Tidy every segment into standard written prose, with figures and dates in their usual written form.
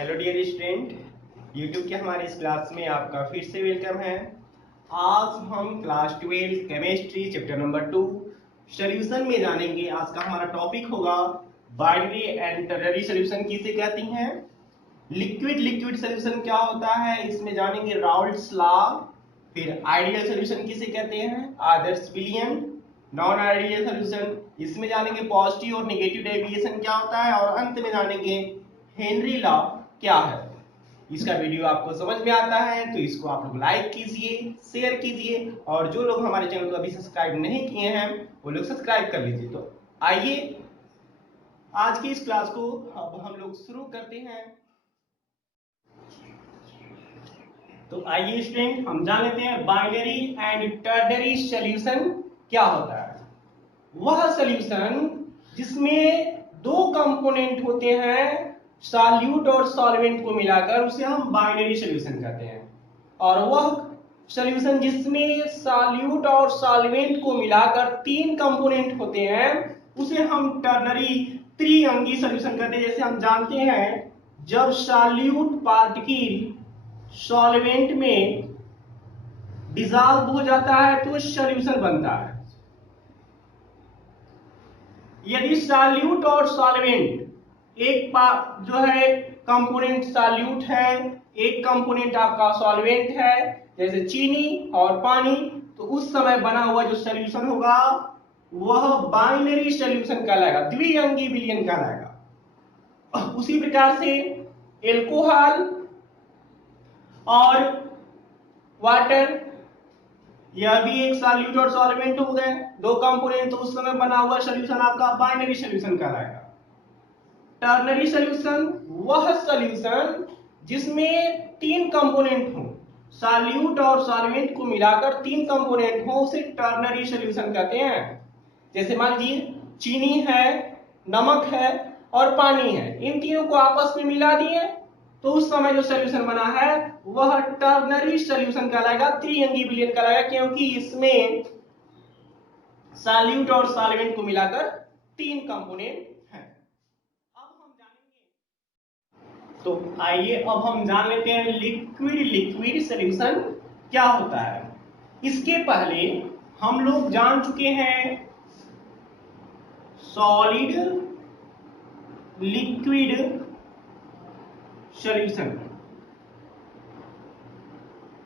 Hello dear student, YouTube के हमारे इस क्लास में आपका फिर से वेलकम है। आज हम class 12 chemistry chapter number 2 solution में जानेंगे। आज का हमारा टॉपिक होगा बाइनरी एंड टेरनरी सॉल्यूशन किसे कहती हैं, लिक्विड लिक्विड सॉल्यूशन क्या होता है, इसमें जानेंगे राउल्ट्स लॉ, फिर आइडियल सॉल्यूशन किसे कहते हैं, आदर्श विलयन, नॉन आइडियल सॉल्यूशन, इसमें जानेंगे पॉजिटिव और नेगेटिव डेविएशन क्या होता है, और अंत में जानेंगे हेनरी लॉ क्या है। इसका वीडियो आपको समझ में आता है तो इसको आप लोग लाइक कीजिए, शेयर कीजिए, और जो लोग हमारे चैनल को अभी सब्सक्राइब नहीं किए हैं वो लोग सब्सक्राइब कर लीजिए। तो आइए आज की इस क्लास को अब हम लोग शुरू करते हैं। तो आइए स्टूडेंट हम जान लेते हैं बाइनरी एंड टर्नरी सॉल्यूशन क्या होता है। वह सॉल्यूशन जिसमें दो कंपोनेंट होते हैं सॉल्यूट और सॉल्वेंट को मिलाकर, उसे हम बाइनरी सॉल्यूशन कहते हैं, और वह सॉल्यूशन जिसमें सॉल्यूट और सॉल्वेंट को मिलाकर तीन कंपोनेंट होते हैं उसे हम टर्नरी त्रिअंगी सॉल्यूशन कहते हैं। जैसे हम जानते हैं जब सॉल्यूट पार्टिकल सॉल्वेंट में डिसॉल्व हो जाता है तो सॉल्यूशन बनता है। यदि सॉल्यूट और सॉल्वेंट एक जो है कंपोनेंट सॉल्यूट है, एक कंपोनेंट आपका सॉल्वेंट है, जैसे चीनी और पानी, तो उस समय बना हुआ जो सॉल्यूशन होगा वह बाइनरी सॉल्यूशन कहलाएगा, द्विअंगी विलयन कहलाएगा। उसी प्रकार से एल्कोहल और वाटर, यह भी एक सॉल्यूट और सॉल्वेंट हो गए, दो कंपोनेंट, तो उस समय बना हुआ सॉल्यूशन आपका बाइनरी सॉल्यूशन कहलाएगा। टर्नरी सॉल्यूशन वह सॉल्यूशन जिसमें तीन कंपोनेंट हो, सॉल्यूट और सॉल्वेंट को मिलाकर तीन कंपोनेंट हो, उसे टर्नरी सॉल्यूशन कहते हैं। जैसे मान लीजिए चीनी है, नमक है और पानी है, इन तीनों को आपस में मिला दिए तो उस समय जो सॉल्यूशन बना है वह टर्नरी सॉल्यूशन कहलाएगा, त्रिअंगी विलयन कहलाएगा, क्योंकि इसमें सॉल्यूट और सॉल्वेंट को मिलाकर तीन कंपोनेंट हैं। अब हम जानेंगे, तो आइए अब हम जान लेते हैं लिक्विड लिक्विड सॉल्यूशन क्या होता है। इसके पहले हम लोग जान चुके हैं सॉलिड लिक्विड सॉल्यूशन,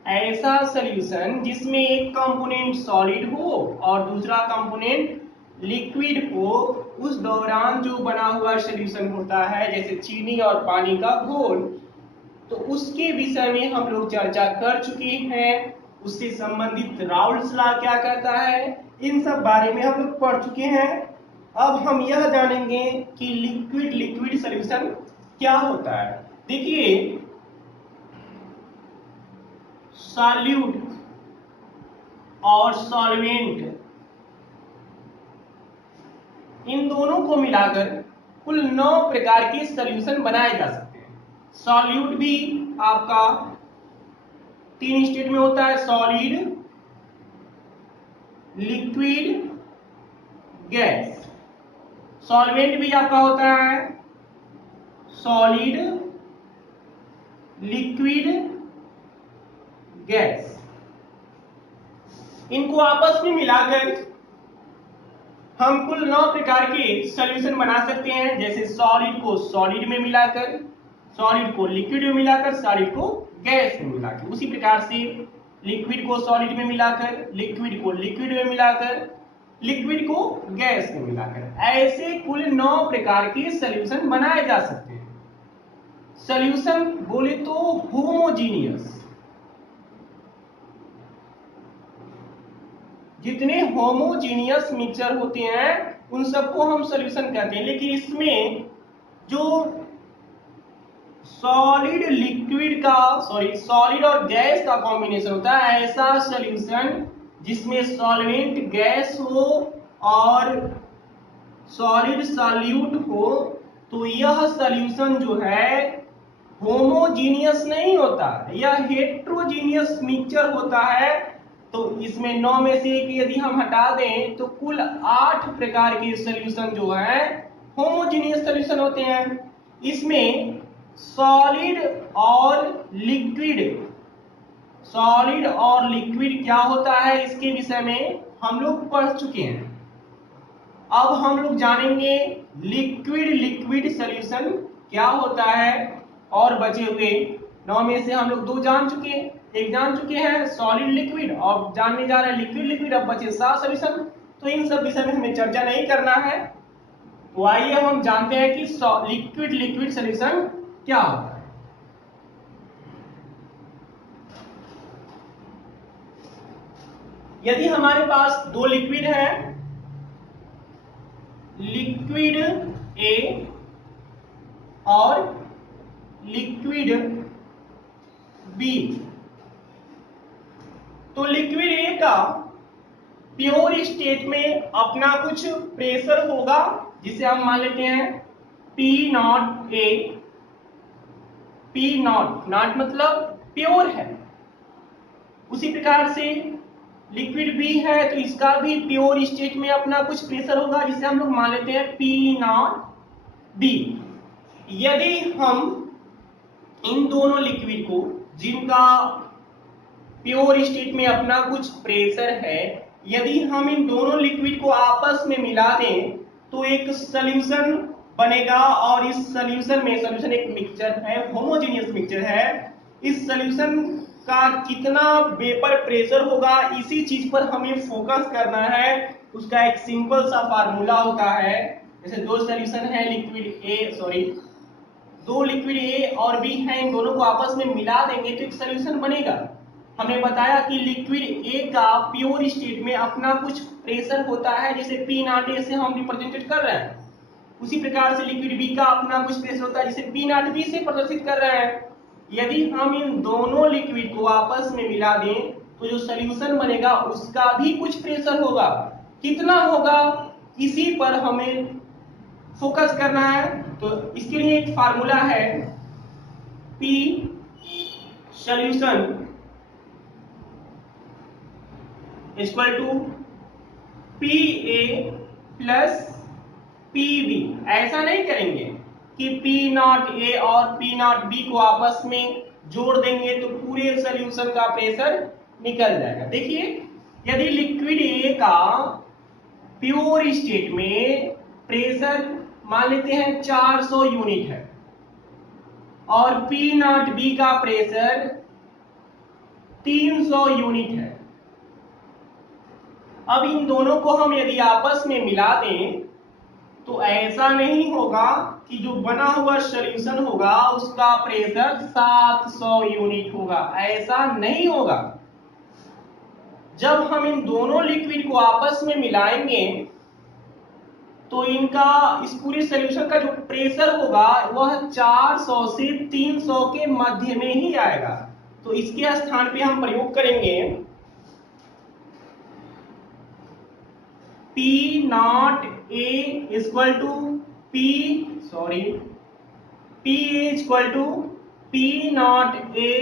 ऐसा सॉल्यूशन जिसमें एक कंपोनेंट सॉलिड हो और दूसरा कंपोनेंट लिक्विड हो, उस दौरान जो बना हुआ सॉल्यूशन होता है, जैसे चीनी और पानी का घोल, तो उसके विषय में हम लोग चर्चा कर चुके हैं। उससे संबंधित राउल्ट्स लॉ क्या कहता है, इन सब बारे में हम लोग पढ़ चुके हैं। अब हम यह जानेंगे कि लिक्विड लिक्विड सॉल्यूशन क्या होता है। देखिए सॉल्यूट और सॉल्वेंट, इन दोनों को मिलाकर कुल 9 प्रकार के सॉल्यूशन बनाए जा सकते हैं। सॉल्यूट भी आपका 3 स्टेट में होता है, सॉलिड, लिक्विड, गैस। सॉल्वेंट भी आपका होता है सॉलिड, लिक्विड, गैस। इनको आपस में मिलाकर हम कुल 9 प्रकार के सॉल्यूशन बना सकते हैं। जैसे सॉलिड को सॉलिड में मिलाकर, सॉलिड को लिक्विड में मिलाकर, सॉलिड को गैस में मिलाकर, उसी प्रकार से लिक्विड को सॉलिड में मिलाकर, लिक्विड को लिक्विड में मिलाकर, लिक्विड को गैस में मिलाकर, ऐसे कुल 9 प्रकार के सॉल्यूशन बनाए जा सकते हैं। सॉल्यूशन बोले तो होमोजीनियस, जितने होमोजीनियस मिक्सचर होते हैं उन सबको हम सॉल्यूशन कहते हैं। लेकिन इसमें जो सॉलिड लिक्विड का सॉलिड और गैस का कॉम्बिनेशन होता है, ऐसा सॉल्यूशन जिसमें सॉल्वेंट गैस हो और सॉलिड सॉल्यूट हो, तो यह सॉल्यूशन जो है होमोजीनियस नहीं होता, यह हेट्रोजीनियस मिक्सचर होता है। तो इसमें 9 में से एक यदि हम हटा दें तो कुल 8 प्रकार के सॉल्यूशन जो है होमोजीनियस सॉल्यूशन होते हैं। इसमें सॉलिड और लिक्विड, सॉलिड और लिक्विड क्या होता है इसके विषय में हम लोग पढ़ चुके हैं। अब हम लोग जानेंगे लिक्विड लिक्विड सॉल्यूशन क्या होता है, और बचे हुए 9 में से हम लोग 2 जान चुके हैं, एक जान चुके हैं सॉलिड लिक्विड, और जानने जा रहे हैं लिक्विड लिक्विड। अब बचे 7 सॉल्यूशन, तो इन सब विषय में हमें चर्चा नहीं करना है। तो आइए अब हम जानते हैं कि लिक्विड लिक्विड सॉल्यूशन क्या होता है। यदि हमारे पास 2 लिक्विड है, लिक्विड ए और लिक्विड बी, तो लिक्विड ए का प्योर स्टेट में अपना कुछ प्रेशर होगा जिसे हम मान लेते हैं P not a, P not not मतलब प्योर है। उसी प्रकार से लिक्विड बी है तो इसका भी प्योर स्टेट में अपना कुछ प्रेशर होगा जिसे हम लोग मान लेते हैं P नॉट बी। यदि हम इन दोनों लिक्विड को जिनका प्योर स्टेट में अपना कुछ प्रेशर है, यदि हम इन दोनों लिक्विड को आपस में मिला दें तो एक सॉल्यूशन बनेगा, और इस सॉल्यूशन में, सॉल्यूशन एक मिक्सचर है, होमोजेनियस मिक्सचर है, इस सॉल्यूशन का कितना वेपर प्रेशर होगा इसी चीज पर हमें फोकस करना है। उसका एक सिंपल सा फार्मूला होता है, जैसे 2 सॉल्यूशन है दो लिक्विड ए और बी है, इन दोनों को आपस में मिला देंगे तो एक सॉल्यूशन बनेगा। हमने बताया कि लिक्विड ए का प्योर स्टेट में अपना कुछ प्रेशर होता है, जैसे P नॉट ए से हम रिप्रेजेंटेड कर रहे हैं। उसी प्रकार से लिक्विड बी का अपना कुछ प्रेशर होता है जिसे P नॉट बी से प्रदर्शित कर रहे हैं। यदि हम इन दोनों लिक्विड को आपस में मिला दें तो जो सॉल्यूशन बनेगा उसका भी कुछ प्रेशर होगा, कितना होगा इसी पर हमें फोकस करना है। तो इसके लिए एक फार्मूला है, P solution equal to PA plus PB। ऐसा नहीं करेंगे कि P नॉट ए और P नॉट बी को आपस में जोड़ देंगे तो पूरे सॉल्यूशन का प्रेशर निकल जाएगा। देखिए, यदि लिक्विड ए का प्योर स्टेट में प्रेशर मान लेते हैं 400 यूनिट है और P नॉट बी का प्रेशर 300 यूनिट है, अब इन दोनों को हम यदि आपस में मिला दें तो ऐसा नहीं होगा कि जो बना हुआ सॉल्यूशन होगा उसका प्रेशर 700 यूनिट होगा, ऐसा नहीं होगा। जब हम इन दोनों लिक्विड को आपस में मिलाएंगे तो इनका इस पूरे सॉल्यूशन का जो प्रेशर होगा वह 400 से 300 के मध्य में ही आएगा। तो इसके स्थान पे हम प्रयोग करेंगे P not A equal to P equal to P not A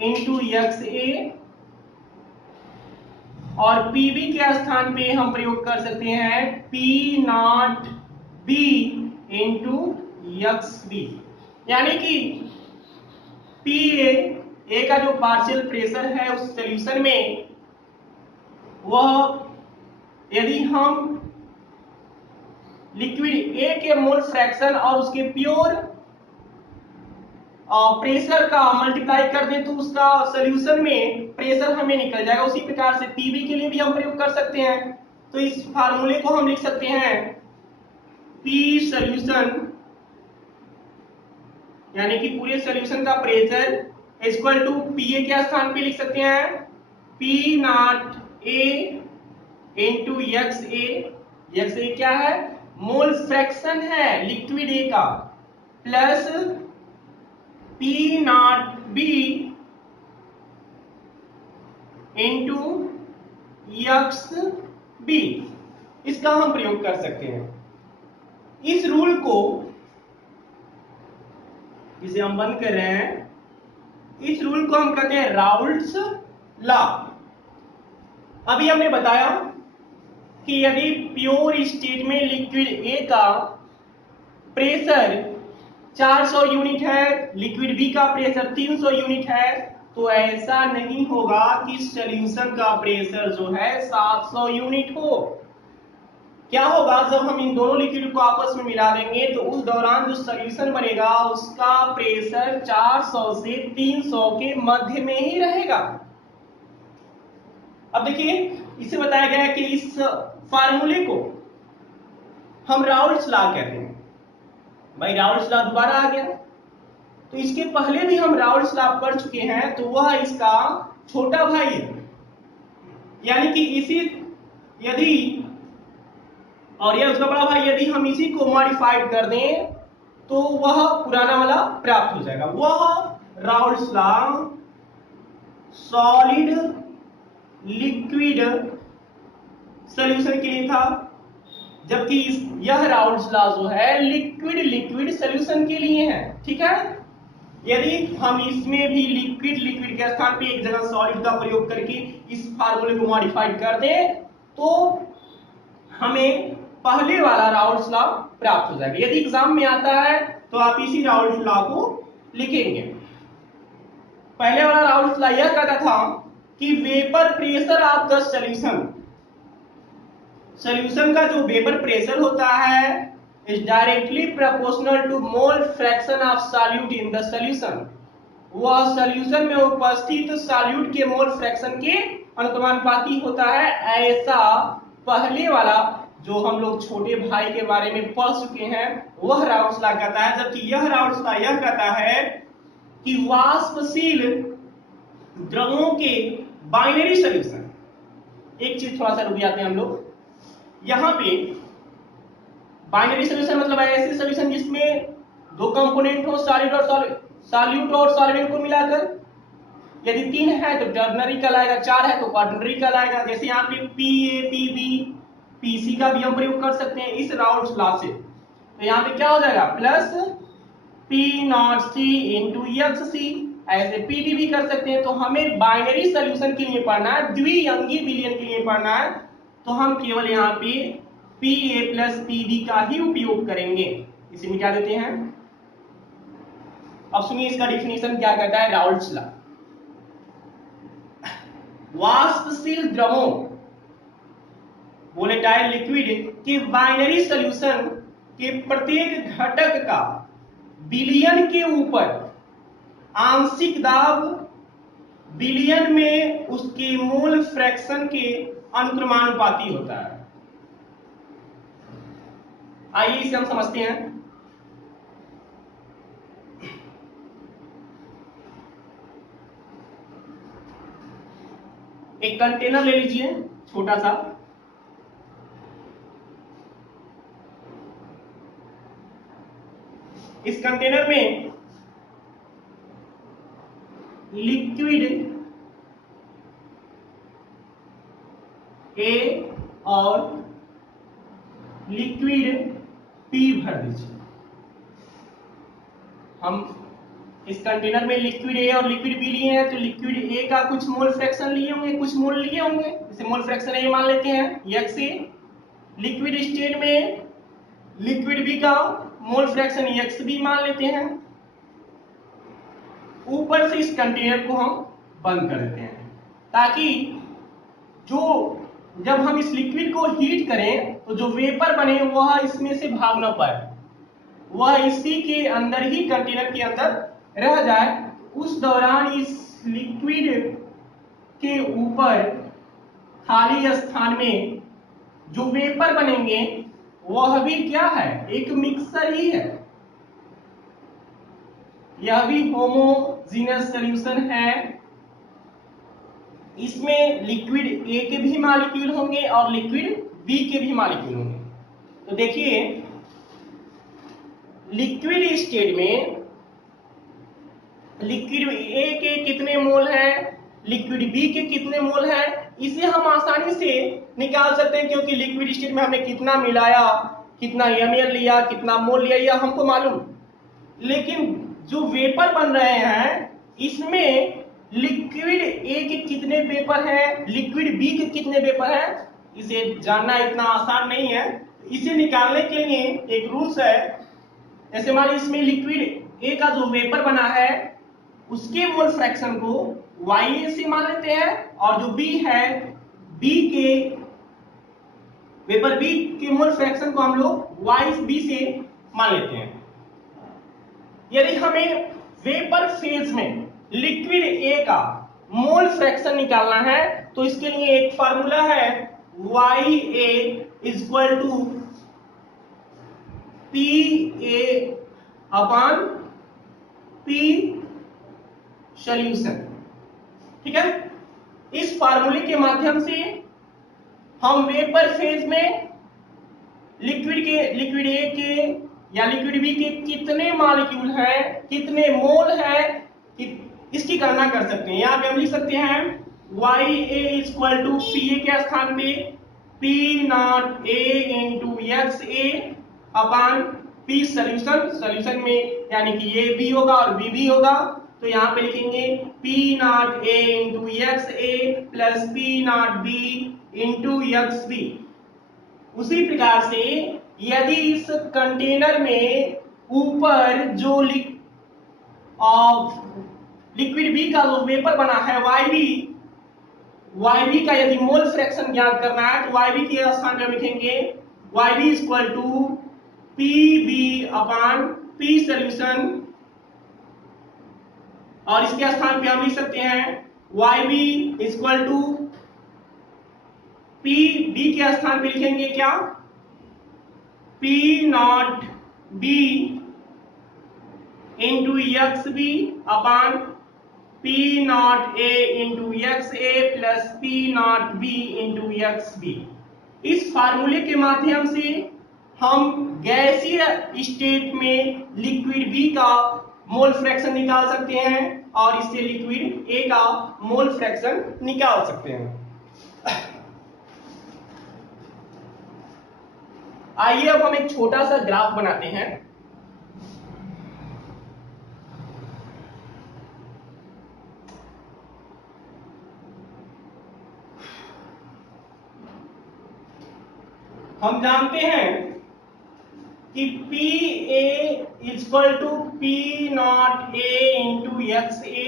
into XA, और PB के स्थान पे हम प्रयोग कर सकते हैं P not B into XB। यानी कि PA का जो पार्शियल प्रेशर है उस सॉल्यूशन में, वह यदि हम लिक्विड ए के मोल फ्रैक्शन और उसके प्योर प्रेशर का मल्टीप्लाई कर दें तो उसका सॉल्यूशन में प्रेशर हमें निकल जाएगा। उसी प्रकार से पीबी के लिए भी हम प्रयोग कर सकते हैं। तो इस फार्मूले को हम लिख सकते हैं पी सॉल्यूशन यानी कि पूरे सॉल्यूशन का प्रेशर इक्वल टू पीए के स्थान पे लिख सकते हैं P not A into X A क्या है, मोल फ्रैक्शन है लिक्विड ए का, plus P not B into X B. इसका हम प्रयोग कर सकते हैं। इस रूल को जिसे हम बंद कर रहे हैं, इस रूल को हम कहते हैं राउल्ट्स लॉ। अभी हमने बताया कि यदि प्योर स्टेट में लिक्विड ए का प्रेशर 400 यूनिट है, लिक्विड बी का प्रेशर 300 यूनिट है, तो ऐसा नहीं होगा कि सॉल्यूशन का प्रेशर जो है 700 यूनिट हो। क्या होगा, जब हम इन दोनों लिक्विड को आपस में मिला देंगे तो उस दौरान जो सॉल्यूशन बनेगा उसका प्रेशर 400 से 300 के मध्य में ही रहेगा। अब देखिए, इसे बताया गया है कि इस फार्मूले को हम राउल्ट्स लॉ कहते हैं। भाई राउल्ट्स लॉ दोबारा आ गया, तो इसके पहले भी हम राउल्ट्स लॉ पढ़ चुके हैं, तो वह इसका छोटा भाई है। यानी कि इसी यदि और यह उसका बड़ा भाई, यदि हम इसी को मॉडिफाइड कर दें तो वह पुराना वाला प्राप्त हो जाएगा। वह Raoult's law solid liquid solution के लिए था, जबकि यह राउल्ट्स लॉ जो है लिक्विड लिक्विड सॉल्यूशन के लिए है। ठीक है, यदि हम इसमें भी लिक्विड लिक्विड के स्थान पे एक जगह सॉलिड का प्रयोग करके इस फार्मूले को मॉडिफाइड कर दें तो हमें पहले वाला राउल्ट्स लॉ प्राप्त हो जाएगा। यदि एग्जाम में आता है तो आप इसी राउल्ट्स लॉ को लिखेंगे। पहले वाला राउल्ट्स लॉ यह कहता था कि vapour pressure of the solution का जो वेपर प्रेशर होता है is directly proportional to mole fraction of solute in the solution. वह सॉल्यूशन में उपस्थित सॉल्यूट के मोल फ्रैक्शन के अनुपाती होता है। ऐसा पहले वाला जो हम लोग छोटे भाई के बारे में पढ़ चुके हैं वह राउल्ट्स लॉ कहता है, जबकि यह राउल्ट्स लॉ यह कहता है कि वाष्पशील द्रवों के बाइनरी सॉल्यूशन। एक चीज थोड़ा सा रुक जाते हैं हम लोग यहां पे। बाइनरी सॉल्यूशन मतलब ऐसे सॉल्यूशन जिसमें दो कंपोनेंट हो, सॉलिड और सॉल्यूट और सॉल्वेंट को मिलाकर। यदि 3 है तो टर्नरी कहलाएगा, 4 है तो क्वाटरनरी कहलाएगा। जैसे यहाँ पे पीए पीबी पीसी का भी हम प्रयोग कर सकते हैं इस राउल्ट्स लॉ से। तो यहाँ पे क्या हो जाएगा, plus P naught C into X C, ऐसे पीडी भी कर सकते हैं। तो हमें बाइनरी सॉल्यूशन के लिए पढ़ना है, द्विअंगी विलयन के लिए पढ़ना है, तो हम केवल यहाँ पे पी ए प्लस पीबी का ही उपयोग करेंगे। इसे मिटा देते हैं। अब सुनिए इसका डिफिनेशन क्या कहता है राउल्ट्स लॉ। वाष्पशील द्रवों वोलेटाइल लिक्विड के बाइनरी सॉल्यूशन के प्रत्येक घटक का विलयन के ऊपर आंशिक दाब विलयन में उसके मोल फ्रैक्शन के अनुक्रमानुपाती होता है। आइए इसे हम समझते हैं। एक कंटेनर ले लीजिए छोटा सा, इस कंटेनर में लिक्विड ए और लिक्विड पी भर दीजिए। हम इस कंटेनर में लिक्विड ए और लिक्विड बी लिए हैं, तो लिक्विड ए का कुछ मोल फ्रैक्शन लिए होंगे, कुछ मोल लिए होंगे। इसे मोल फ्रैक्शन ए मान लेते हैं एक्स ए। लिक्विड स्टेट में लिक्विड बी का मोल फ्रैक्शन एक्स बी मान लेते हैं। ऊपर से इस कंटेनर को हम बंद कर देते हैं ताकि जब हम इस लिक्विड को हीट करें तो जो वेपर बने वह इसमें से भाग ना पाए, वह इसी के अंदर ही कंटेनर के अंदर रह जाए। उस दौरान इस लिक्विड के ऊपर खाली स्थान में जो वेपर बनेंगे वह भी क्या है, एक मिक्सर ही है। यह भी होमोजीनियस सॉल्यूशन है। इसमें लिक्विड ए के भी मॉलिक्यूल होंगे और लिक्विड बी के भी मॉलिक्यूल होंगे। तो देखिए लिक्विड स्टेट में लिक्विड ए के कितने मोल हैं, लिक्विड बी के कितने मोल हैं, इसे हम आसानी से निकाल सकते हैं, क्योंकि लिक्विड स्टेट में हमने कितना मिलाया, कितना ml लिया, कितना मोल लिया, यह हमको मालूम। लेकिन जो वेपर बन रहे हैं इसमें लिक्विड ए के कितने वेपर हैं, लिक्विड बी के कितने वेपर हैं, इसे जानना इतना आसान नहीं है। इसे निकालने के लिए एक रूल्स है जैसे मान लीजिए इसमें लिक्विड ए का जो वेपर बना है उसके मोल फ्रैक्शन को YA से मान लेते हैं, और जो B है B के वेपर B के मोल फ्रैक्शन को हम लोग YB से मान लेते हैं। यदि हमें वेपर फेज में लिक्विड ए का मोल फ्रैक्शन निकालना है तो इसके लिए एक फार्मूला है YA equal to PA upon P solution. ठीक है, इस फार्मूले के माध्यम से हम वेपर फेज में लिक्विड ए के या लिक्विड बी के कितने मॉलिक्यूल हैं, कितने मोल है, इसकी गणना कर सकते हैं। यहाँ पे हम लिख सकते हैं YA इक्वल टू PA के स्थान पे P not A into XA upon P solution में, यानी कि ये B होगा और B भी होगा, तो यहाँ पे लिखेंगे P not A into XA plus P not B into XB। उसी प्रकार से यदि इस कंटेनर में ऊपर जो लिक्विड बी का जो वेपर बना है YB का यदि मोल फ्रैक्शन ज्ञात करना है तो YB के स्थान पर लिखेंगे YB equal to PB upon P solution, और इसके स्थान पे हम लिख सकते हैं YB इक्वल टू PB के स्थान पे लिखेंगे क्या P not B into XB upon P not A into XA plus P not B into XB। इस फार्मूले के माध्यम से हम गैसीय स्टेट में लिक्विड बी का मोल फ्रैक्शन निकाल सकते हैं और इससे लिक्विड ए का मोल फ्रैक्शन निकाल सकते हैं। आइए अब हम एक छोटा सा ग्राफ बनाते हैं। हम जानते हैं कि PA equal to P not A into XA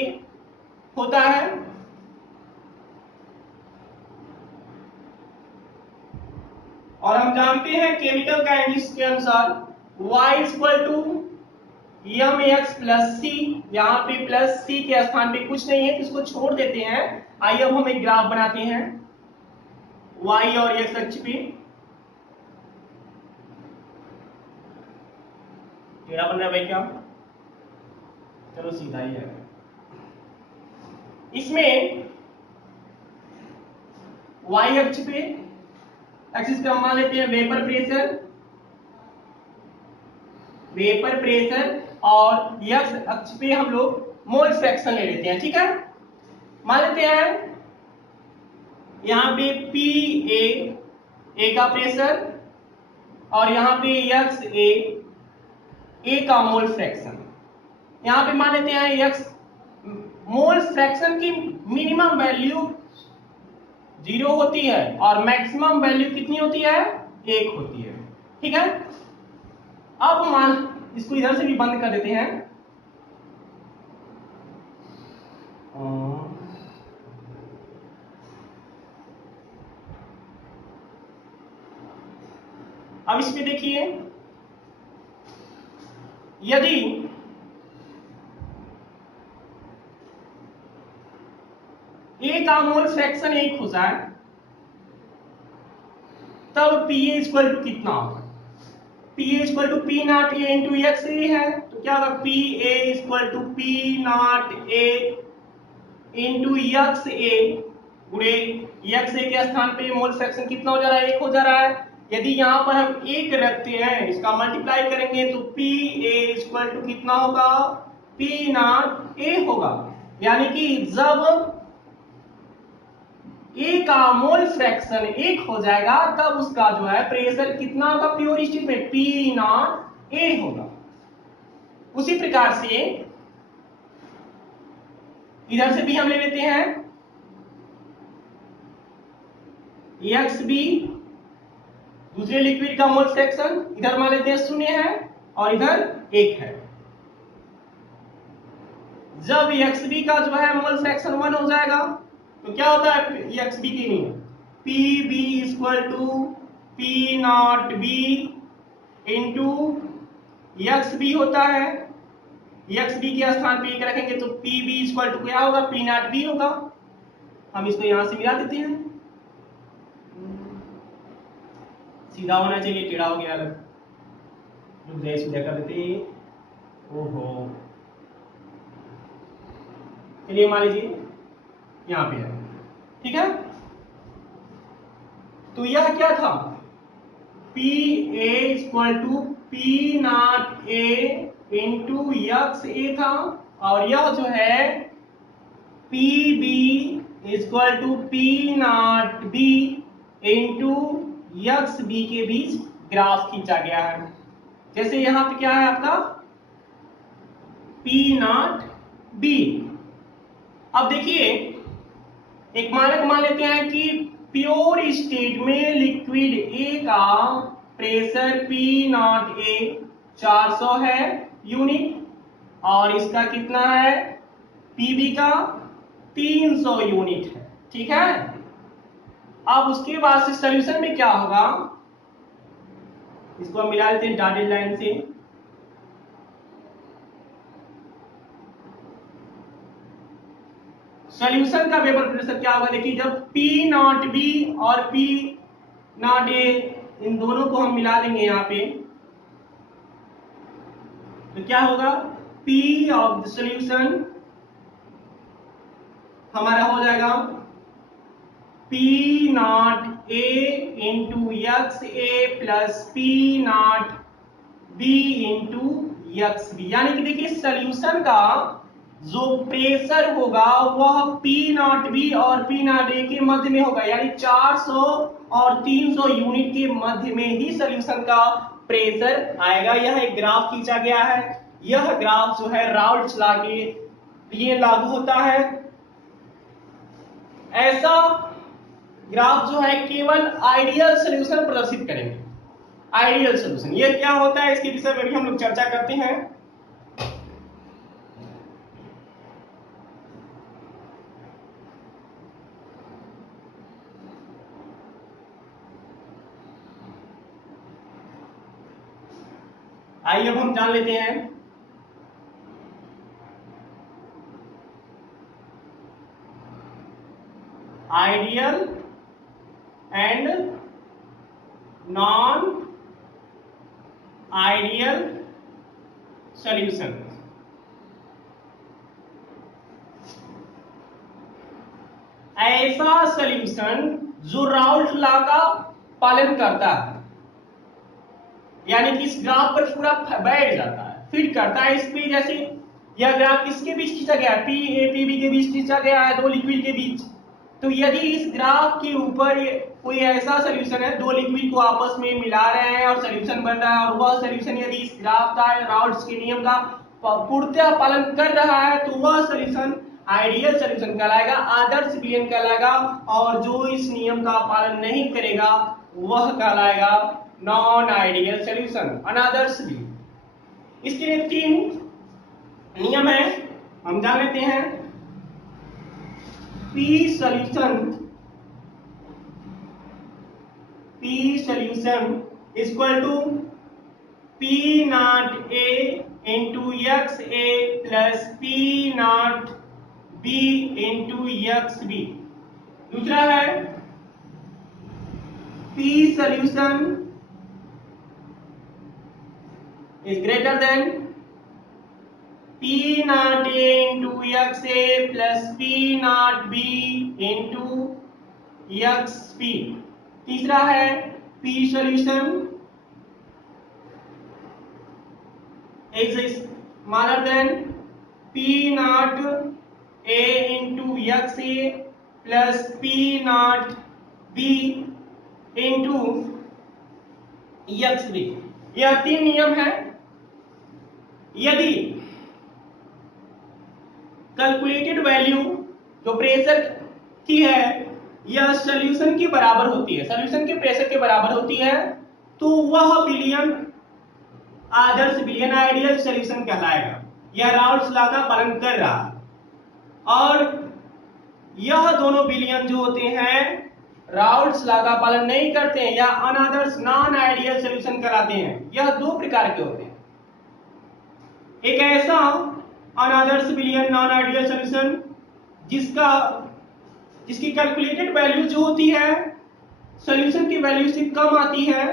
होता है, और हम जानते हैं केमिकल काइनेटिक्स के अनुसार Y equal to mx plus C, यहाँ पे प्लस C के स्थान पे कुछ नहीं है तो इसको छोड़ देते हैं। आइए अब हम एक ग्राफ बनाते हैं Y और X अक्ष पे। टेढ़ा बन रहा है भाई क्या? चलो सीधा ही है। इसमें Y अक्ष पे एक्सिस पे हम मान लेते हैं वेपर प्रेशर और X अक्ष पे हम लोग मोल फ्रैक्शन ले लेते हैं। ठीक है, मान लेते हैं यहाँ पे A का प्रेशर और यहाँ पे A का मोल फ्रैक्शन। यहाँ पे मान लेते हैं X मोल फ्रैक्शन की मिनिमम वैल्यू 0 होती है और मैक्सिमम वैल्यू कितनी होती है? 1 होती है। ठीक है, अब मान इसको इधर से भी बंद कर देते हैं। अब इसमें देखिए, यदि A का मोल फ्रैक्शन 1 हो जाए तब PA इक्वल टू कितना होगा? PA equal to P not A into XA है, तो क्या होगा? PA equal to P not A into XA गुणे XA के स्थान पे मोल फ्रैक्शन कितना हो जा रहा है? 1 हो जा रहा है। यदि यहाँ पर हम 1 रखते हैं, इसका मल्टीप्लाई करेंगे तो PA इक्वल टू कितना होगा? P नॉट A होगा। यानी कि जब A का मोल फ्रैक्शन 1 हो जाएगा तब उसका जो है प्रेशर कितना होगा? प्योर स्टेट में P नॉट A होगा। उसी प्रकार से इधर से भी हम ले लेते हैं XB, दूसरे लिक्विड का मोल फ्रैक्शन इधर मान लेते हैं 0 है और इधर 1 है। जब XB का जो है मोल फ्रैक्शन 1 हो जाएगा तो क्या होता है XB की नहीं, PB equal to P not B into XB होता है। XB के स्थान पे 1 रखेंगे तो PB इक्वल टू क्या होगा, P नॉट B होगा। हम इसको यहां से मिला देते हैं, सीधा होना चाहिए, टेढ़ा हो गया अलग, रुक जाए सीधा कर देते हैं। ओहो, चलिए मान लीजिए यहां पे है, ठीक है। तो यह क्या था, P A equal to P not A into X A था, और यह जो है P B equal to P not B into X B के बीच ग्राफ खींचा गया है। जैसे यहां पे क्या है आपका पी नॉट बी। अब देखिए एक मानक मान लेते हैं कि प्योर स्टेट में लिक्विड ए का प्रेशर पी नॉट ए 400 है यूनिट, और इसका कितना है पीबी का 300 यूनिट है, ठीक है। अब उसके बाद से सॉल्यूशन में क्या होगा, इसको हम मिला लेते हैं डॉटेड लाइन से। सॉल्यूशन का वेपर प्रेशर क्या होगा, देखिए जब पी नॉट बी और पी नॉट ए इन दोनों को हम मिला देंगे यहाँ पे, तो क्या होगा पी ऑफ द सॉल्यूशन हमारा हो जाएगा P not A into X A plus P not B into X B. यानी कि देखिए सॉल्यूशन का जो प्रेशर होगा वह पी नॉट बी और पी नॉट ए के मध्य में होगा, यानी 400 और 300 यूनिट के मध्य में ही सॉल्यूशन का प्रेशर आएगा। यह एक ग्राफ खींचा गया है, यह ग्राफ जो है राउल्ट्स लॉ के लिए लागू होता है। ऐसा ग्राफ जो है केवल आइडियल सॉल्यूशन प्रदर्शित करेंगे। आइडियल सॉल्यूशन ये क्या होता है, इसके विषय में भी हम लोग चर्चा करते हैं। आइए अब हम जान लेते हैं ideal and non ideal solution. ऐसा सॉल्यूशन जो राउल्ट लॉ का पालन करता है, यानी कि इस ग्राफ पर पूरा बैठ जाता है, फिट करता है इस पे। जैसे यह ग्राफ किसके बीच खींचा गया है, पी ए पी बी के बीच खींचा गया है, दो लिक्विड के बीच। तो यदि इस ग्राफ के ऊपर कोई ऐसा सॉल्यूशन है, दो लिक्विड को आपस में मिला रहे हैं और सॉल्यूशन बन रहा है, और वह सॉल्यूशन यदि इस ग्राफ का राउल्ट्स के नियम का पूर्णतः पालन कर रहा है, तो वह सॉल्यूशन आइडियल सॉल्यूशन कहलाएगा, आदर्श विलयन कहलाएगा। और जो इस नियम का पालन नहीं करेगा वह कहलाएगा नॉन आइडियल सॉल्यूशन, अनादर्श भी। इसके लिए 3 नियम है, हम जान लेते हैं। P solution equal to P not A into X A plus P not B into X B. दूसरा है P solution is greater than P naught A into x A plus P naught B into x B। तीसरा है P solution is smaller than P naught A into x A plus P naught B into x B। यह 3 नियम है। यदि calculated value जो pressure की है यह सॉल्यूशन के बराबर होती है, सॉल्यूशन के प्रेशर के बराबर होती है, तो वह विलयन आदर्श विलयन आइडियल सॉल्यूशन कहलाएगा। यह राउल्ट्स लॉ का पालन कर रहा है। और यह दोनों विलयन जो होते हैं राउल्ट्स लॉ का पालन नहीं करते हैं या अनादर्श नॉन आइडियल सॉल्यूशन कहलाते हैं। यह दो प्रकार के होते हैं, एक ऐसा अनादर्श विलयन नॉन आइडियल सॉल्यूशन जिसकी कैलकुलेटेड वैल्यू जो होती है सॉल्यूशन की वैल्यू से कम आती है,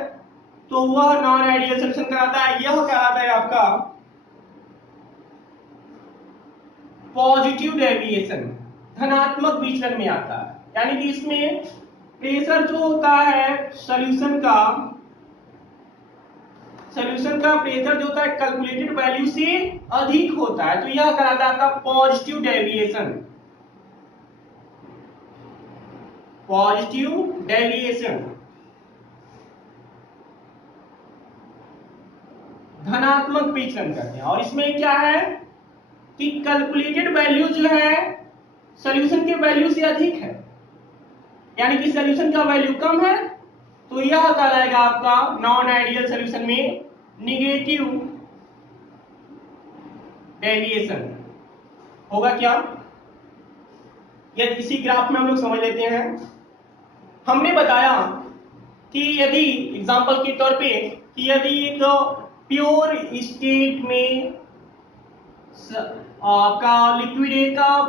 तो वह नॉन आइडियल सॉल्यूशन कहलाता है। यह कहलाता है आपका पॉजिटिव डेविएशन, धनात्मक विचलन में आता है। यानी कि इसमें प्रेशर जो होता है सॉल्यूशन का प्रेशर जो होता है कैलकुलेटेड वैल्यू से अधिक होता है, तो यह कहलाता है आपका पॉजिटिव डेविएशन। धनात्मक विचलन करते हैं। और इसमें क्या है कि कैलकुलेटेड वैल्यू जो है सॉल्यूशन के वैल्यू से अधिक है, यानी कि सॉल्यूशन का वैल्यू कम है, तो यह कहलाएगा आपका नॉन आइडियल सॉल्यूशन में निगेटिव डेविएशन होगा। क्या यह इसी ग्राफ में हम लोग समझ लेते हैं। हमने बताया कि यदि एग्जांपल के तौर पे कि यदि एक प्योर स्टेट में आपका लिक्विड ए का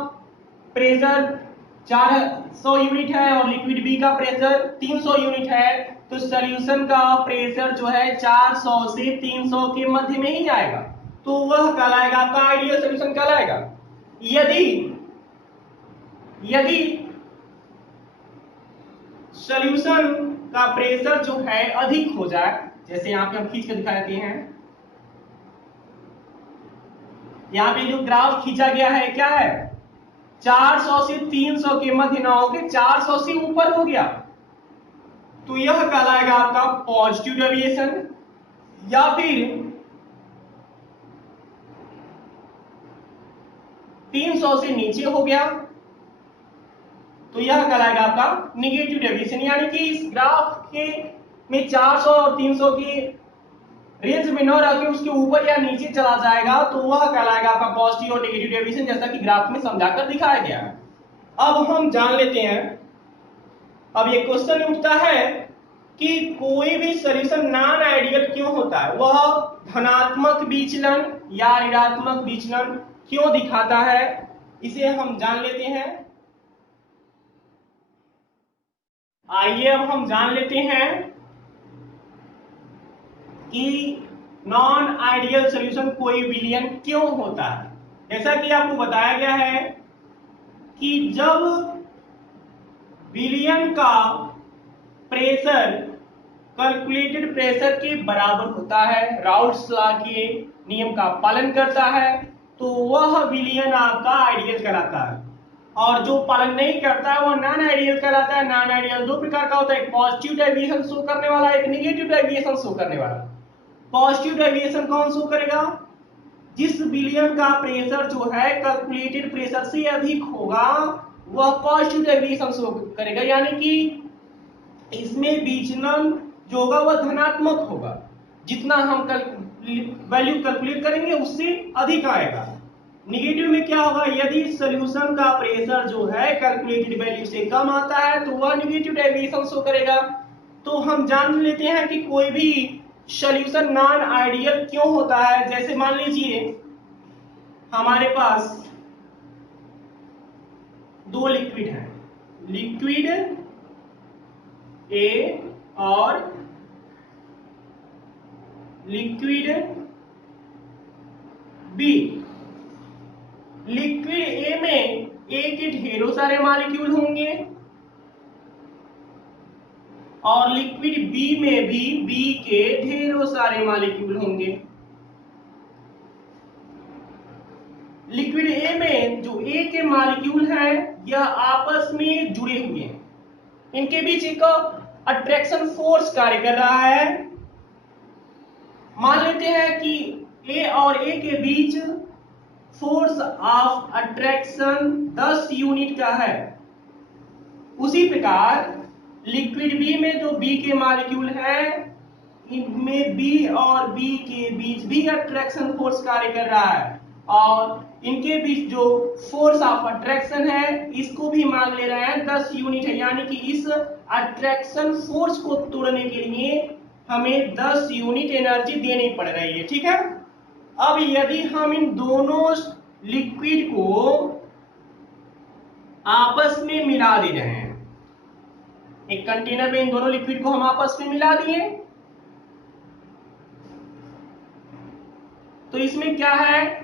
प्रेशर 400 यूनिट है और लिक्विड बी का प्रेशर 300 यूनिट है, तो सॉल्यूशन का प्रेशर जो है 400 से 300 के मध्य में ही आएगा, तो वह कहलाएगा आपका आइडियल सॉल्यूशन कहलाएगा। यदि सॉल्यूशन का प्रेशर जो है अधिक हो जाए, जैसे यहाँ पे हम खींच के दिखा देते हैं, यहाँ पे जो ग्राफ खींचा गया है क्या है 400 से 300 के मध्य ना होकर 400 से ऊपर हो गया, तो यह कहलाएगा आपका पॉजिटिव डेविएशन। या फिर 300 से नीचे हो गया तो यह कहलाएगा आपका निगेटिव डेविएशन। यानी कि इस ग्राफ के में 400 और 300 की रेंज में न रह के उसके ऊपर या नीचे चला जाएगा, तो वह कहलाएगा आपका पॉजिटिव और नेगेटिव डेविएशन, जैसा कि ग्राफ में समझाकर दिखाया गया है। अब हम जान लेते हैं, अब ये क्वेश्चन उठता है कि कोई भी सॉल्यूशन नॉन आइडियल क्यों होता है, वह धनात्मक विचलन या ऋणात्मक विचलन क्यों दिखाता है, इसे हम जान लेते हैं। आइए अब हम जान लेते हैं कि नॉन आइडियल सॉल्यूशन कोई विलयन क्यों होता है। जैसा कि आपको बताया गया है कि जब विलयन का प्रेशर कैलकुलेटेड प्रेशर के बराबर होता है, राउल्ट्स लॉ के नियम का पालन करता है, तो वह विलयन आपका आइडियल कहलाता है। और जो पालन नहीं करता है वह नॉन आइडियल कहलाता है। नॉन आइडियल दो प्रकार का होता है, एक पॉजिटिव डेविएशन शो करने वाला, एक नेगेटिव डेविएशन शो करने वाला। पॉजिटिव डेविएशन कौन शो करेगा, जिस विलयन का प्रेशर जो है कैलकुलेटेड प्रेशर से अधिक होगा वह पॉजिटिव डेविएशन शो करेगा, यानी कि इसमें विचलन जो होगा वह धनात्मक होगा, जितना हम वैल्यू कैलकुलेट करेंगे उससे अधिक आएगा। निगेटिव में क्या होगा, यदि सॉल्यूशन का प्रेशर जो है कैलकुलेटेड वैल्यू से कम आता है तो वह निगेटिव डेविएशन शो करेगा। तो हम जान लेते हैं कि कोई भी सॉल्यूशन नॉन आइडियल क्यों होता है। जैसे मान लीजिए हमारे पास दो लिक्विड हैं, लिक्विड ए और लिक्विड बी। लिक्विड ए में ए के ढेरों सारे मॉलिक्यूल होंगे और लिक्विड बी में भी बी के ढेरों सारे मॉलिक्यूल होंगे। लिक्विड ए में जो ए के मॉलिक्यूल हैं यह आपस में जुड़े हुए हैं, इनके बीच एक अट्रैक्शन फोर्स कार्य कर रहा है। मान लेते हैं कि ए और ए के बीच फोर्स ऑफ अट्रैक्शन 10 यूनिट का है। उसी प्रकार लिक्विड बी में जो बी के मॉलिक्यूल है इनमें बी और बी के बीच भी अट्रैक्शन फोर्स कार्य कर रहा है और इनके बीच जो फोर्स ऑफ अट्रैक्शन है इसको भी मान ले रहे हैं 10 यूनिट है, यानी कि इस अट्रैक्शन फोर्स को तोड़ने के लिए हमें 10 यूनिट एनर्जी देनी पड़ रही है। ठीक है, अब यदि हम इन दोनों लिक्विड को आपस में मिला दे रहे हैं, एक कंटेनर में इन दोनों लिक्विड को हम आपस में मिला दिए, तो इसमें क्या है,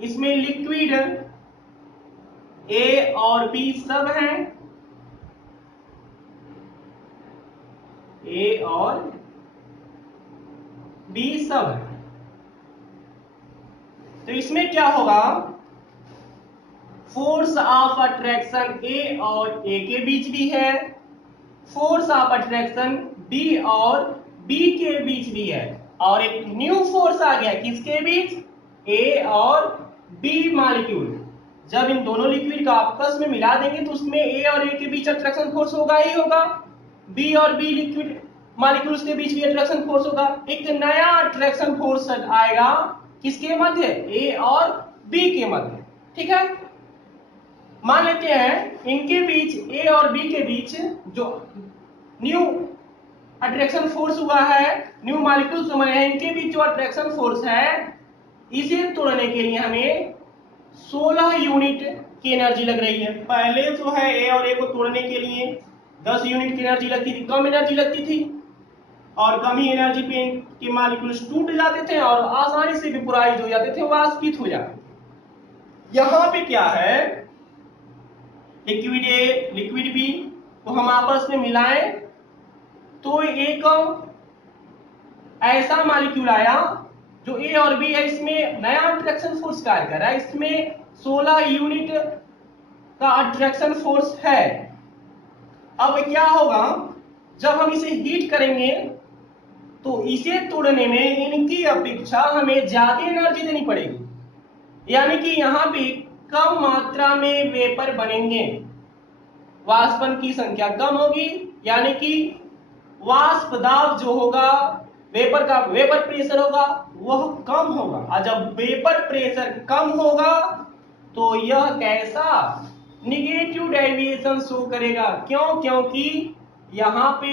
इसमें लिक्विड ए और बी सब हैं, ए और बी सब है। तो इसमें क्या होगा, फोर्स ऑफ अट्रैक्शन ए और ए के बीच भी है, फोर्स ऑफ अट्रैक्शन बी और बी के बीच भी है, और एक न्यू फोर्स आ गया किसके बीच, ए और बी मॉलिक्यूल। जब इन दोनों लिक्विड को आपस में मिला देंगे तो उसमें ए और ए के बीच अट्रैक्शन फोर्स होगा ही होगा, बी और बी लिक्विड मॉलिक्यूल्स के बीच भी अट्रैक्शन फोर्स होगा। एक नया अट्रैक्शन फोर्स आएगा किसके मध्य, ए और बी के मध्य। ठीक है, मान लेते हैं इनके बीच, ए और बी के बीच जो न्यू अट्रैक्शन फोर्स हुआ है, न्यू मॉलिक्यूल्स बने हैं, इनके बीच जो अट्रैक्शन फोर्स है इसे तोड़ने के लिए हमें 16 यूनिट की एनर्जी लग रही है। पहले जो है ए और ए को तोड़ने के लिए 10 यूनिट की एनर्जी लगती थी, कम एनर्जी लगती थी और कम ही एनर्जी पे के मॉलिक्यूल्स टूट जाते थे और आसानी से वेपोराइज हो जाते थे, वाष्पित हो जाते थे। यहां पे क्या है, लिक्विड ए लिक्विड बी को हम आपस में मिलाएं तो एक ऐसा मॉलिक्यूल आया जो ए और बी है, इसमें नया अट्रैक्शन फोर्स कार्य कर रहा है, इसमें 16 यूनिट का अट्रैक्शन फोर्स है। अब क्या होगा, जब हम इसे हीट करेंगे तो इसे तोड़ने में इनकी अपेक्षा हमें ज्यादा एनर्जी देनी पड़ेगी, यानी कि यहाँ पे कम मात्रा में वेपर बनेंगे, वाष्पन की संख्या कम होगी, यानी कि वाष्प दाब जो होगा, वेपर का वेपर प्रेशर होगा वह कम होगा। और जब वेपर प्रेशर कम होगा तो यह कैसा, निगेटिव डेविएशन शो करेगा। क्यों, क्योंकि यहाँ पे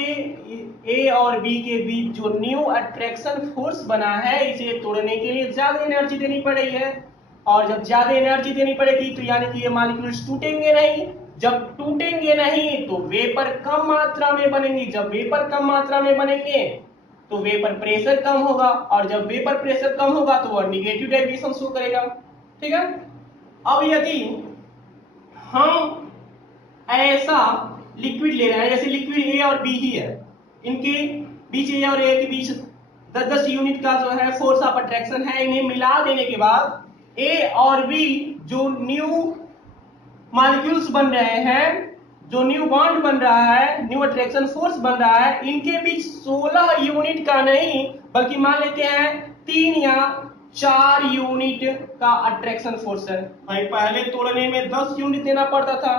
ए और बी के बीच जो न्यू अट्रैक्शन फोर्स बना है इसे तोड़ने के लिए ज्यादा एनर्जी देनी पड़ रही है, और जब ज्यादा एनर्जी देनी पड़ेगी तो यानी कि ये मॉलिक्यूल्स टूटेंगे नहीं, जब टूटेंगे नहीं तो वेपर कम मात्रा में बनेंगी, जब वेपर कम मात्रा में बनेंगे तो वेपर प्रेशर कम होगा, और जब वेपर प्रेशर कम होगा तो वह निगेटिव डेविएशन शो करेगा। ठीक है, अब यदि हम ऐसा लिक्विड ले रहे हैं, जैसे लिक्विड ए और बी ही है, इनके बीच ए और ए के बीच 10-10 यूनिट का जो है फोर्स ऑफ अट्रैक्शन है, इन्हें मिला देने के बाद ए और बी जो न्यू मॉलिक्यूल्स बन रहे हैं, जो न्यू बॉन्ड बन रहा है, न्यू अट्रैक्शन फोर्स बन रहा है, इनके बीच 16 यूनिट का नहीं बल्कि मान लेते हैं 3 या 4 यूनिट का अट्रैक्शन फोर्स है। भाई पहले तोड़ने में 10 यूनिट देना पड़ता था,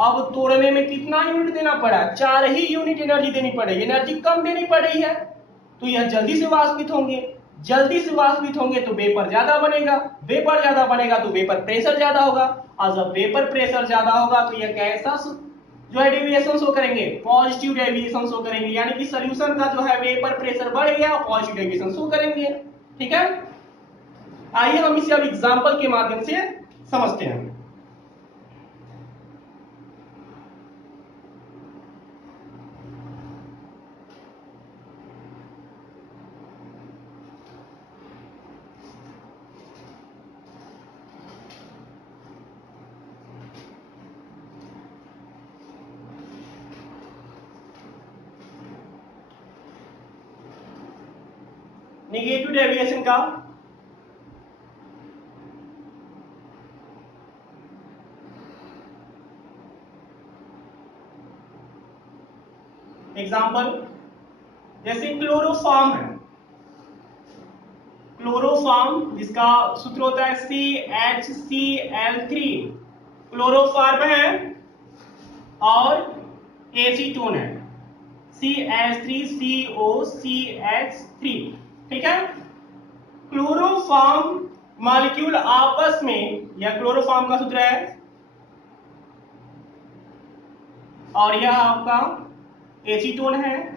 अब तोड़ने में कितना यूनिट देना पड़ा, 4 ही यूनिट एनर्जी देनी पड़ेगी, एनर्जी कम देनी पड़ रही है, तो यह जल्दी से वाष्पित होंगे, जल्दी से वाष्पित होंगे तो वेपर ज्यादा बनेगा, वेपर ज्यादा बनेगा तो वेपर प्रेशर ज्यादा होगा, और जब वेपर प्रेशर ज्यादा होगा तो यह कैसा जो है डेविएशन शो करेंगे, पॉजिटिव डेविएशन शो करेंगे, यानी कि सॉल्यूशन का जो है वेपर प्रेशर बढ़ गया, पॉजिटिव डेविएशन शो करेंगे। ठीक है, आइए हम इसे अब एग्जांपल के माध्यम से समझते हैं। निगेटिव डेविएशन का एग्जाम्पल, जैसे क्लोरोफॉर्म है, क्लोरोफॉर्म जिसका सूत्र होता है CHCl3, क्लोरोफॉर्म है और एसीटोन है, CH3COCH3, ठीक है। क्लोरोफॉर्म मॉलिक्यूल आपस में, यह क्लोरोफॉर्म का सूत्र है और यह आपका एसीटोन है।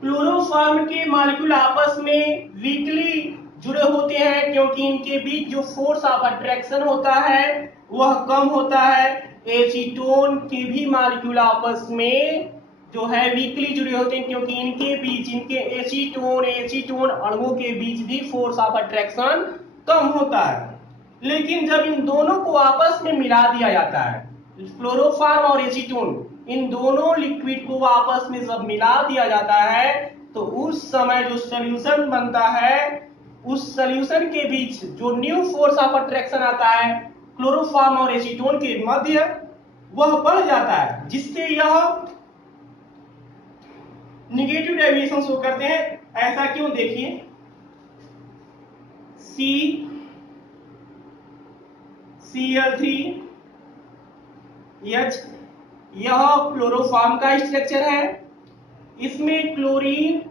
क्लोरोफॉर्म के मॉलिक्यूल आपस में वीकली जुड़े होते हैं क्योंकि इनके बीच जो फोर्स ऑफ अट्रैक्शन होता है वह कम होता है। एसीटोन के भी मॉलिक्यूल आपस में जो है वीकली जुड़े होते हैं क्योंकि इनके बीच, इनके एसीटोन अणुओं के बीच भी फोर्स ऑफ अट्रैक्शन कम होता है। लेकिन जब इन दोनों को आपस में मिला दिया जाता है, क्लोरोफॉर्म और एसीटोन, इन दोनों लिक्विड को आपस में जब मिला दिया जाता है तो उस समय जो सॉल्यूशन बनता है, उस सॉल्यूशन के बीच जो न्यू फोर्स ऑफ अट्रैक्शन आता है क्लोरोफॉर्म और एसीटोन के मध्य, वह बढ़ जाता है, जिससे यह निगेटिव डेविएशन शो करते हैं। ऐसा क्यों, देखिए Cl3H, यह क्लोरोफॉर्म का स्ट्रक्चर है। इसमें क्लोरीन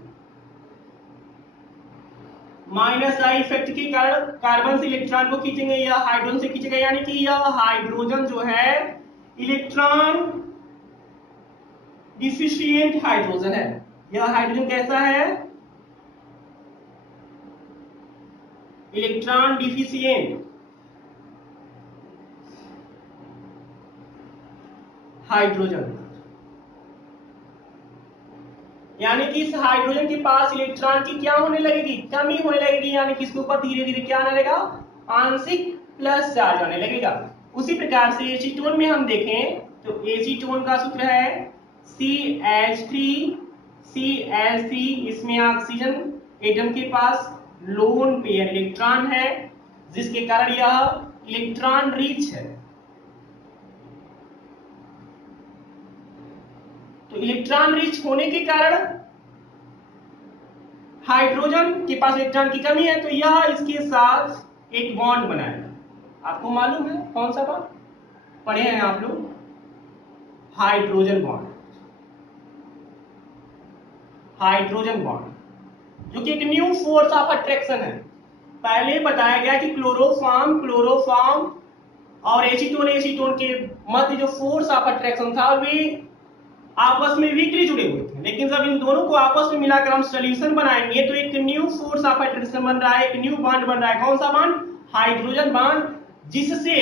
माइनस आई इफेक्ट के कारण कार्बन से इलेक्ट्रॉन को खींचेंगे या हाइड्रोजन से खींचेगा, यानी कि यह हाइड्रोजन जो है इलेक्ट्रॉन डिफिशिएंट हाइड्रोजन है। यह हाइड्रोजन कैसा है, इलेक्ट्रॉन डिफिशिएंट हाइड्रोजन, यानी कि इस हाइड्रोजन के पास इलेक्ट्रॉन की क्या होने लगेगी, कमी होने लगेगी, यानी कि इसके ऊपर धीरे धीरे क्या आने लगेगा, आंशिक प्लस चार्ज आने लगेगा। उसी प्रकार से एसीटोन में हम देखें तो एसीटोन का सूत्र है CH3CH3, इसमें ऑक्सीजन एटम के पास लोन पेयर इलेक्ट्रॉन है जिसके कारण यह इलेक्ट्रॉन रिच है। तो इलेक्ट्रॉन रिच होने के कारण हाइड्रोजन के पास इलेक्ट्रॉन की कमी है तो यह इसके साथ एक बॉन्ड बनाएगा। आपको मालूम है कौन सा बॉन्ड, पढ़े हैं आप लोग, हाइड्रोजन बॉन्ड। हाइड्रोजन बॉन्ड जो कि एक न्यू फोर्स ऑफ अट्रैक्शन है। पहले बताया गया कि क्लोरोफॉर्म और एसीटोन के मध्य जो फोर्स ऑफ अट्रैक्शन था वे आपस में वीकली जुड़े हुए थे, लेकिन जब इन दोनों को आपस में मिलाकर हम सॉल्यूशन बनाएंगे तो एक न्यू फोर्स ऑफ अट्रैक्शन बन रहा है, एक न्यू बॉन्ड बन रहा है। कौन सा बॉन्ड, हाइड्रोजन बॉन्ड, जिससे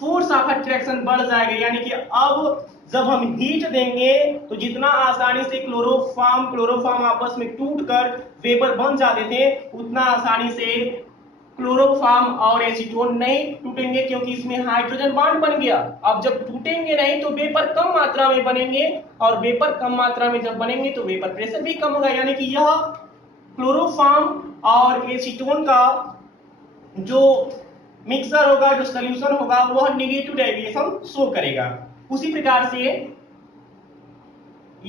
फोर्स ऑफ अट्रैक्शन बढ़ जाएगा। यानी कि अब जब हम हीट देंगे तो जितना आसानी से क्लोरोफॉर्म आपस में टूटकर वेपर बन जाते थे, उतना आसानी से क्लोरोफॉर्म और एसीटोन नहीं टूटेंगे क्योंकि इसमें हाइड्रोजन बॉन्ड बन गया। अब जब टूटेंगे नहीं तो वेपर कम मात्रा में बनेंगे और वेपर कम मात्रा में जब बनेंगे तो वेपर प्रेशर भी कम होगा। यानी कि यह क्लोरोफॉर्म और एसीटोन का जो मिक्सर होगा, जो सॉल्यूशन होगा, वह नेगेटिव डेविएशन शो करेगा। उसी प्रकार से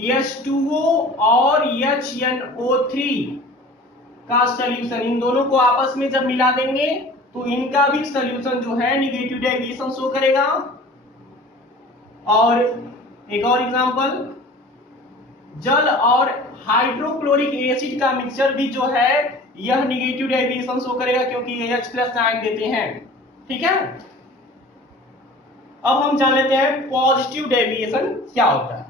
H2O और HNO3 का सॉल्यूशन, इन दोनों को आपस में जब मिला देंगे तो इनका भी सॉल्यूशन जो है नेगेटिव डेविएशन शो करेगा। और एक और एग्जांपल, जल और हाइड्रोक्लोरिक एसिड का मिक्सचर भी जो है यह नेगेटिव डेविएशन शो करेगा क्योंकि H+ साइन देते हैं। ठीक है, अब हम जान लेते हैं पॉजिटिव डेविएशन क्या होता है।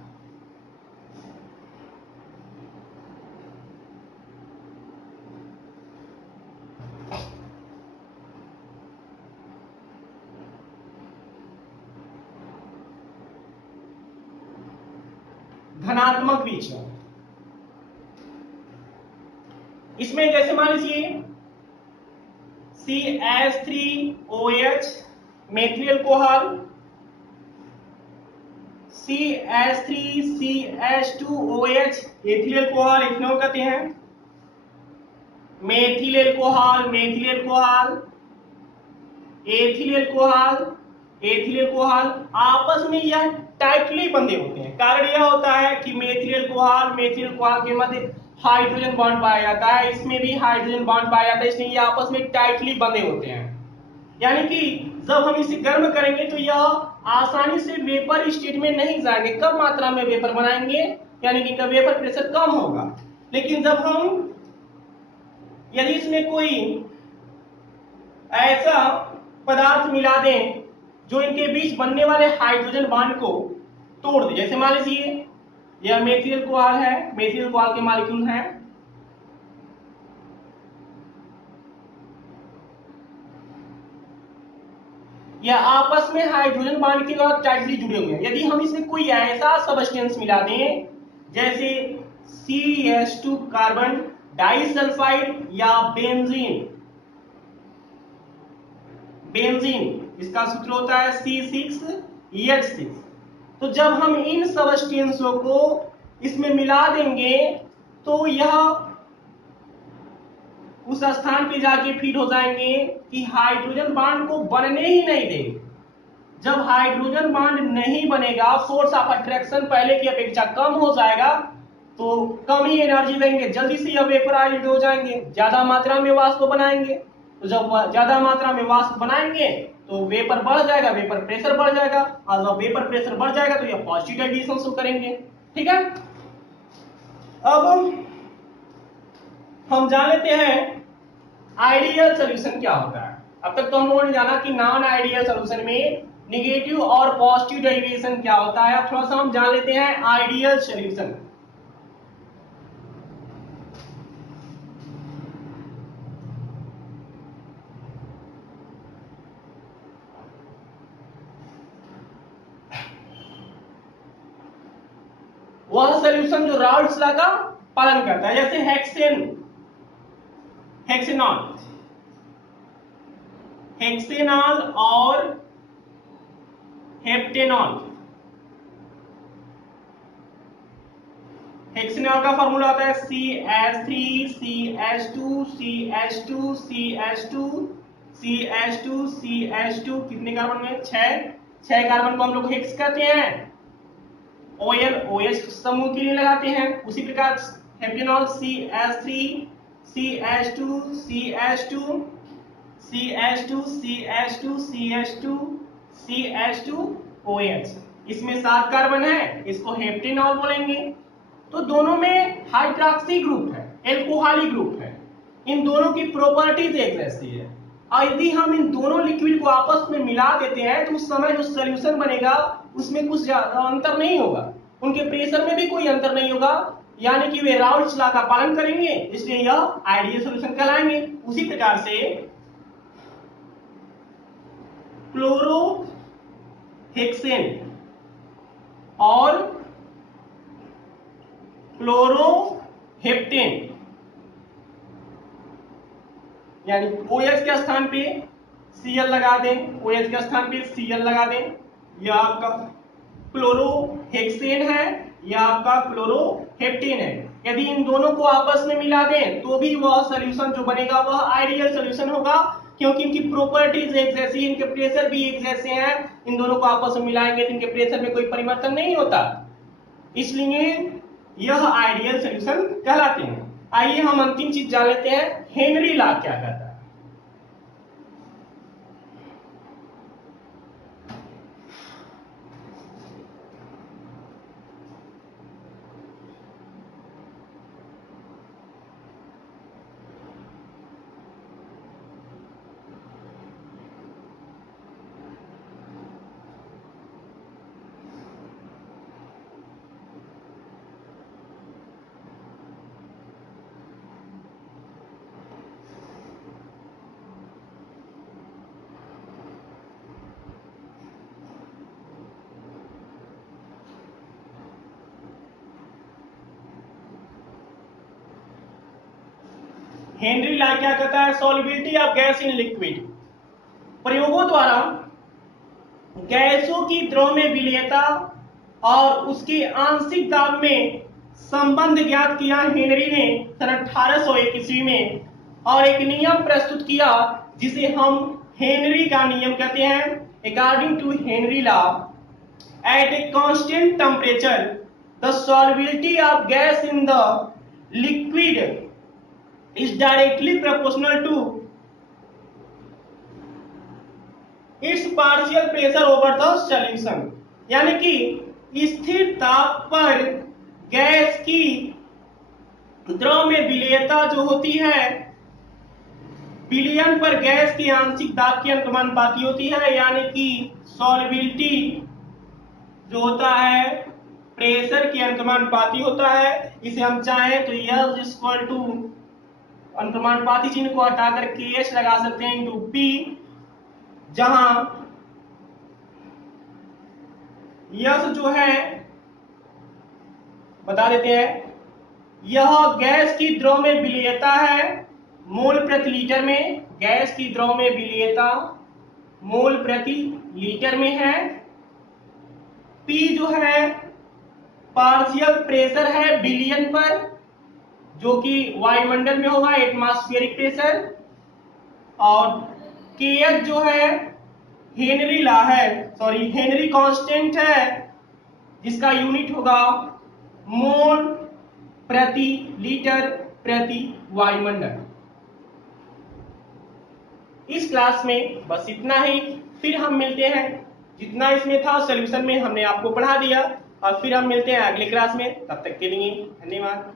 धनात्मक विचलन, इसमें जैसे मान लीजिए CH3OH methyl alcohol, CH3CH2OH ethyl alcohol, ethanol कहते हैं, मेथिल अल्कोहल, एथिल अल्कोहल आपस में यह टाइटली बंधे होते हैं। कारण यह होता है कि मेथिल अल्कोहल के मध्य हाइड्रोजन बॉन्ड पाया जाता है, इसमें भी हाइड्रोजन बॉन्ड पाया जाता है, इसलिए ये आपस में टाइटली बंधे होते हैं। यानी कि जब हम इसे गर्म करेंगे तो यह आसानी से वेपर स्टेट में नहीं जाएंगे। कम मात्रा में वेपर बनाएंगे, यानी कि वेपर प्रेशर कम होगा। लेकिन जब हम यदि इसमें कोई ऐसा पदार्थ मिला दें जो इनके बीच बनने वाले हाइड्रोजन बॉन्ड को तोड़ दे, जैसे मान लीजिए यह मेथिल कोआल है, मेथिल कोआल के मॉलिक्यूल हैं, यह आपस में हाइड्रोजन बॉन्ड के द्वारा टाइटली जुड़े हुए हैं। यदि हम इसमें कोई ऐसा सब्सटेंस मिला दें जैसे CH2 कार्बन डाइसल्फाइड या बेंजीन, इसका सूत्र होता है C6H6। तो जब हम इन सब्सटेंसों को इसमें मिला देंगे तो यह उस स्थान पे जाके फिट हो जाएंगे कि हाइड्रोजन बॉन्ड को बनने ही नहीं देंगे। जब हाइड्रोजन बॉन्ड नहीं बनेगा, फोर्स ऑफ अट्रैक्शन पहले की अपेक्षा कम हो जाएगा, तो कम ही एनर्जी देंगे, जल्दी से यह वेपराइज्ड हो जाएंगे, ज्यादा मात्रा में वाष्प बनाएंगे। तो जब ज्यादा मात्रा में वाष्प बनाएंगे तो वेपर बढ़ जाएगा, वेपर प्रेशर बढ़ जाएगा, और जब वेपर प्रेशर बढ़ जाएगा तो यह पॉजिटिव एडिशन शो करेंगे। ठीक है, अब हम जान लेते हैं आइडियल सॉल्यूशन क्या होता है। अब तक तो हम लोगों ने जाना कि नॉन आइडियल सॉल्यूशन में नेगेटिव और पॉजिटिव डेरिवेशन क्या होता है। अब थोड़ा सा हम जान लेते हैं आइडियल सॉल्यूशन। वह सॉल्यूशन जो राउल्ट्स लॉ का पालन करता है, जैसे हेक्सेनॉल और हेप्टेनॉल। हेक्सेनॉल का फॉर्मूला होता है CH3CH2CH2CH2CH2CH2 कितने कार्बन में? 6 कार्बन को हम लोग हेक्स कहते हैं। OH समूह के लिए लगाते हैं। उसी प्रकार हेप्टेनॉल CH3CH2CH2CH2CH2CH2OH, इसमें 7 कार्बन है, इसको हेप्टेनॉल बोलेंगे। तो दोनों में हाइड्रॉक्सी ग्रुप है, एल्कोहलिक ग्रुप है। इन दोनों की प्रॉपर्टीज एक जैसी है, और यदि हम इन दोनों लिक्विड को आपस में मिला देते हैं तो उस समय जो सॉल्यूशन बनेगा उसमें कुछ ज्यादा अंतर नहीं होगा, उनके प्रेशर में भी कोई अंतर नहीं होगा, यानी कि वे राउल्ट्स लॉ का पालन करेंगे, इसलिए यह आइडियल सॉल्यूशन कहलाएंगे। उसी प्रकार से क्लोरोहेक्सेन और क्लोरोहेप्टेन, यानी OH के स्थान पे Cl लगा दें, OH के स्थान पे Cl लगा दें, यह आपका क्लोरोहेक्सेन है, यह आपका क्लोरोहेप्टेन है। यदि इन दोनों को आपस में मिला दें तो भी वह सॉल्यूशन जो बनेगा वह आइडियल सॉल्यूशन होगा, क्योंकि इनकी प्रॉपर्टीज एक जैसी, इनके प्रेशर भी एक जैसे हैं। इन दोनों को आपस में मिलाएंगे तो इनके प्रेशर में कोई परिवर्तन नहीं होता, इसलिए यह आइडियल सॉल्यूशन कहलाते हैं। आइए हम अंतिम चीज जान लेते हैं, हेनरी लॉ क्या कहता है। हेनरी लॉ क्या कहता है? Solubility of gas in liquid. प्रयोगों द्वारा गैसों की द्रव में विलीयता और उसके आंशिक दाब में संबंध ज्ञात किया हेनरी ने सन 1801 ईस्वी में, और एक नियम प्रस्तुत किया जिसे हम हेनरी का नियम कहते हैं। According to Henry law, at a constant temperature the solubility of gas in the liquid is directly proportional to its partial pressure over the solution, यानी कि स्थिर ताप पर गैस की द्रव में विलेयता जो होती है, विलयन पर गैस की आंशिक दाब की अनुपाती होती है, यानी कि सॉल्युबिलिटी जो होता है प्रेशर के अनुपाती होता है। इसे हम चाहें तो S इक्वल टू अनुपाती चिन्ह को हटा करके H लगा सकते हैं इंटू P, जहां यह जो है बता देते हैं, यह गैस की द्रव में विलेयता है मोल प्रति लीटर में, गैस की द्रव में विलेयता मोल प्रति लीटर में है। P जो है पार्शियल प्रेशर है विलयन पर, जो कि वायुमंडल में होगा एटमॉस्फेरिक प्रेशर, और kh जो है हेनरी लॉ है, सॉरी हेनरी कांस्टेंट है, जिसका यूनिट होगा मोल प्रति लीटर प्रति वायुमंडल। इस क्लास में बस इतना ही, फिर हम मिलते हैं, जितना इसमें था सॉल्यूशन में हमने आपको पढ़ा दिया, और फिर हम मिलते हैं अगले क्लास में। तब तक के लिए धन्यवाद।